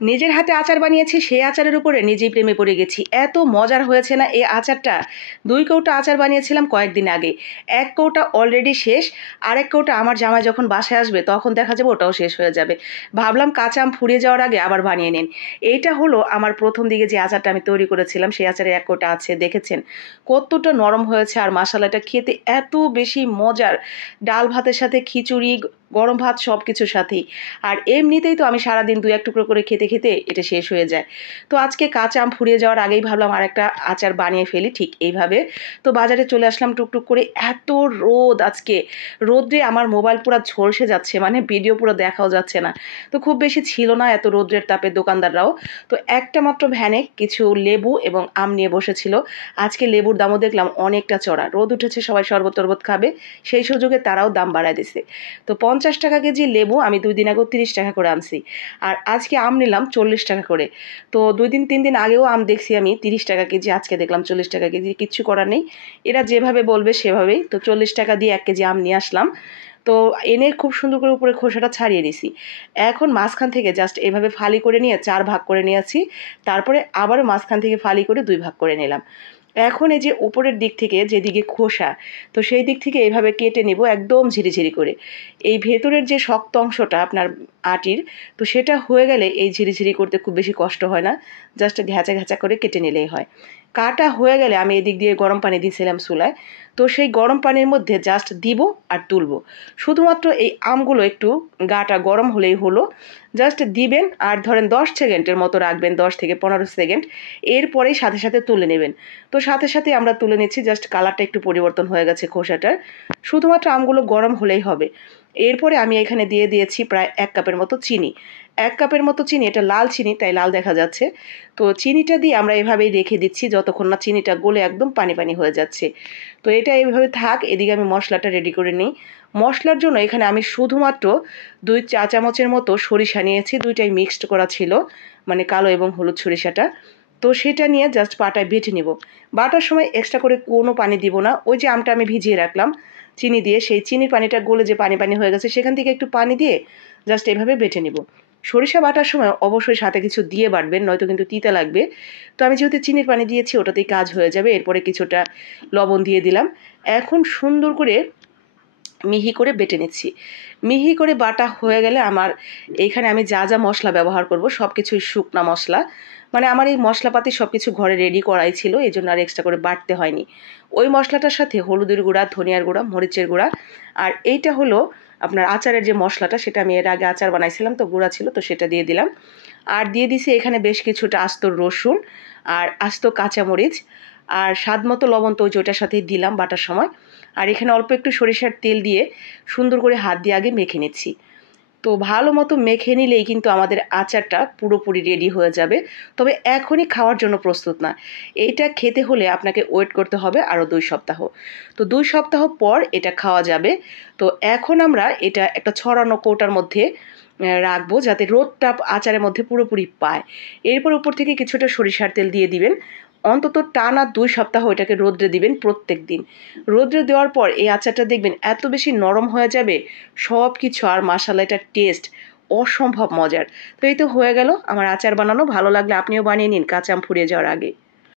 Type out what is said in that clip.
নিজের হাতে আচার বানিয়েছি, সেই আচারের উপরে নিজেই প্রেমে পড়ে গেছি। এত মজার হয়েছে না এই আচারটা। ২ কৌটা আচার বানিয়েছিলাম কয়েকদিন আগে। ১ কৌটা অলরেডি শেষ। আরেক কৌটা আমার জামাই যখন বাসায় আসবে তখন দেখা যাবে ওটাও শেষ হয়ে যাবে। ভাবলাম কাঁচা আম ফুরিয়ে যাওয়ার আগে আবার বানিয়ে নিন। এইটা হলো আমার ১ম দিকে যে আচারটা আমি তৈরি করেছিলাম, সেই আচারে ১ কৌটা আছে। দেখেছেন কতটা নরম হয়েছে আর মাশাআল্লাহ এটা খেতে এত বেশি মজার। ডাল ভাতের সাথে খিচুড়ি, গরম ভাত সবকিছুর সাথেই। আর এমনিতেই তো আমি সারাদিন ২-১ টুকরো করে খেতে, খেতে এটা শেষ হয়ে যায়। তো আজকে কাঁচা আম ফুরিয়ে যাওয়ার আগেই ভাবলাম আরেকটা আচার বানিয়ে ফেলি ঠিক এইভাবে। তো বাজারে চলে আসলাম টুকটুক করে। এত রোদ আজকে। রোদ্রে আমার মোবাইল পুরা ঝলসে যাচ্ছে, মানে ভিডিও পুরো দেখাও যাচ্ছে না। তো খুব বেশি ছিল না এত রৌদ্রের তাপে দোকানদাররাও। তো একটা মাত্র ভ্যানে কিছু লেবু এবং আম নিয়ে বসেছিল। আজকে লেবুর দামও দেখলাম অনেকটা চড়া। রোদ উঠেছে, সবাই শরবত-টরবত খাবে। সেই সুযোগে তারাও দাম বাড়ায় দিছে। তো ৫০ টাকা কেজি লেবু আমি ২ দিন আগেও ৩০ টাকা করে আনছি। আর আজকে আম নিলাম ৪০ টাকা করে। তো ২ দিন ৩ দিন আগেও আম দেখছি আমি ৩০ টাকা কেজি, আজকে দেখলাম ৪০ টাকা কেজি। কিচ্ছু করার নেই। এরা যেভাবে বলবে সেভাবেই। তো ৪০ টাকা দিয়ে ১ কেজি আম নিয়ে আসলাম। তো এনে খুব সুন্দর করে উপরে খোসাটা ছাড়িয়ে নিছি। এখন মাঝখান থেকে জাস্ট এভাবে ফালি করে নিয়ে ৪ ভাগ করে নিয়েছি। তারপরে আবারও মাঝখান থেকে ফালি করে ২ ভাগ করে নিলাম। এখন এই যে উপরের দিক থেকে যেদিকে খোসা, তো সেই দিক থেকে এভাবে কেটে নিব একদম ঝিরিঝিরি করে। এই ভেতরের যে শক্ত অংশটা আপনার আটির, তো সেটা হয়ে গেলে এই ঝিরিঝিরি করতে খুব বেশি কষ্ট হয় না। জাস্ট ঘ্যাঁচা, ঘ্যাঁচা করে কেটে নিলেই হয়। কাটা হয়ে গেলে আমি এদিক দিয়ে গরম পানি দিয়েছিলাম চুলায়। তো সেই গরম পানির মধ্যে জাস্ট দিব আর তুলব। শুধুমাত্র এই আমগুলো একটু গাটা গরম হলেই হলো। জাস্ট দিবেন আর ধরেন ১০ সেকেন্ডের মতো রাখবেন, ১০ থেকে ১৫ সেকেন্ড। এরপরেই সাথে, সাথে তুলে নেবেন। তো সাথে, সাথে আমরা তুলে নিচ্ছি, জাস্ট কালারটা একটু পরিবর্তন হয়ে গেছে খোসাটার। শুধুমাত্র আমগুলো গরম হলেই হবে। এরপরে আমি এখানে দিয়ে দিয়েছি প্রায় ১ কাপের মতো চিনি। ১ কাপের মতো চিনি, এটা লাল চিনি তাই লাল দেখা যাচ্ছে। তো চিনিটা দিয়ে আমরা এভাবেই রেখে দিচ্ছি যতক্ষণ না চিনিটা গলে একদম পানি, পানি হয়ে যাচ্ছে। তো এটা এভাবে থাক, এদিকে আমি মশলাটা রেডি করে নিই। মশলার জন্য এখানে আমি শুধুমাত্র ২ চা চামচের মতো সরিষা নিয়েছি, ২ টাই মিক্সড করা ছিল, মানে কালো এবং হলুদ সরিষাটা। তো সেটা নিয়ে জাস্ট পাটায় বেটে নিব। বাটার সময় এক্সট্রা করে কোনো পানি দিব না। ওই যে আমটা আমি ভিজিয়ে রাখলাম চিনি দিয়ে, সেই চিনির পানিটা গলে যে পানি, পানি হয়ে গেছে সেখান থেকে একটু পানি দিয়ে জাস্ট এভাবে বেটে নিব। সরিষা বাটার সময় অবশ্যই সাথে কিছু দিয়ে বাটবেন, নয়তো কিন্তু তিতা লাগবে। তো আমি যেহেতু চিনির পানি দিয়েছি ওটাতেই কাজ হয়ে যাবে। এরপরে কিছুটা লবণ দিয়ে দিলাম। এখন সুন্দর করে মিহি করে বেটে নিচ্ছি। মিহি করে বাটা হয়ে গেলে আমার এইখানে আমি যা, যা মশলা ব্যবহার করব সব কিছুই শুকনা মশলা। মানে আমার এই মশলাপাতি সব কিছু ঘরে রেডি করাই ছিল, এজন্য আর এক্সট্রা করে বাটতে হয়নি। ওই মশলাটার সাথে হলুদের গুঁড়া, ধনিয়ার গুঁড়া, মরিচের গুঁড়া আর এইটা হলো আপনার আচারের যে মশলাটা, সেটা আমি এর আগে আচার বানাইছিলাম তো গুঁড়া ছিল, তো সেটা দিয়ে দিলাম। আর দিয়ে দিছি এখানে বেশ কিছুটা আস্ত রসুন আর আস্ত কাঁচামরিচ আর স্বাদমতো লবণ, তো ওইটার সাথেই দিলাম বাটার সময়। আর এখানে অল্প একটু সরিষার তেল দিয়ে সুন্দর করে হাত দিয়ে আগে মেখে নিচ্ছি। তো ভালো মতো মেখে নিলেই কিন্তু আমাদের আচারটা পুরোপুরি রেডি হয়ে যাবে। তবে এখনই খাওয়ার জন্য প্রস্তুত না। এইটা খেতে হলে আপনাকে ওয়েট করতে হবে আরও ২ সপ্তাহ। তো ২ সপ্তাহ পর এটা খাওয়া যাবে। তো এখন আমরা এটা একটা ছড়ানো কৌটার মধ্যে রাখবো যাতে রোদটা আচারের মধ্যে পুরোপুরি পায়। এরপর উপর থেকে কিছুটা সরিষার তেল দিয়ে দিবেন। অন্তত টানা ২ সপ্তাহ এটাকে রোদ্রে দিবেন প্রত্যেক দিন। রোদ্রে দেওয়ার পর এই আচারটা দেখবেন এত বেশি নরম হয়ে যাবে, সব কিছু আর মাশাআল্লাহ এটার টেস্ট অসম্ভব মজার। তো এই তো হয়ে গেল আমার আচার বানানো। ভালো লাগলে আপনিও বানিয়ে নিন কাঁচা আম ফুরিয়ে যাওয়ার আগে।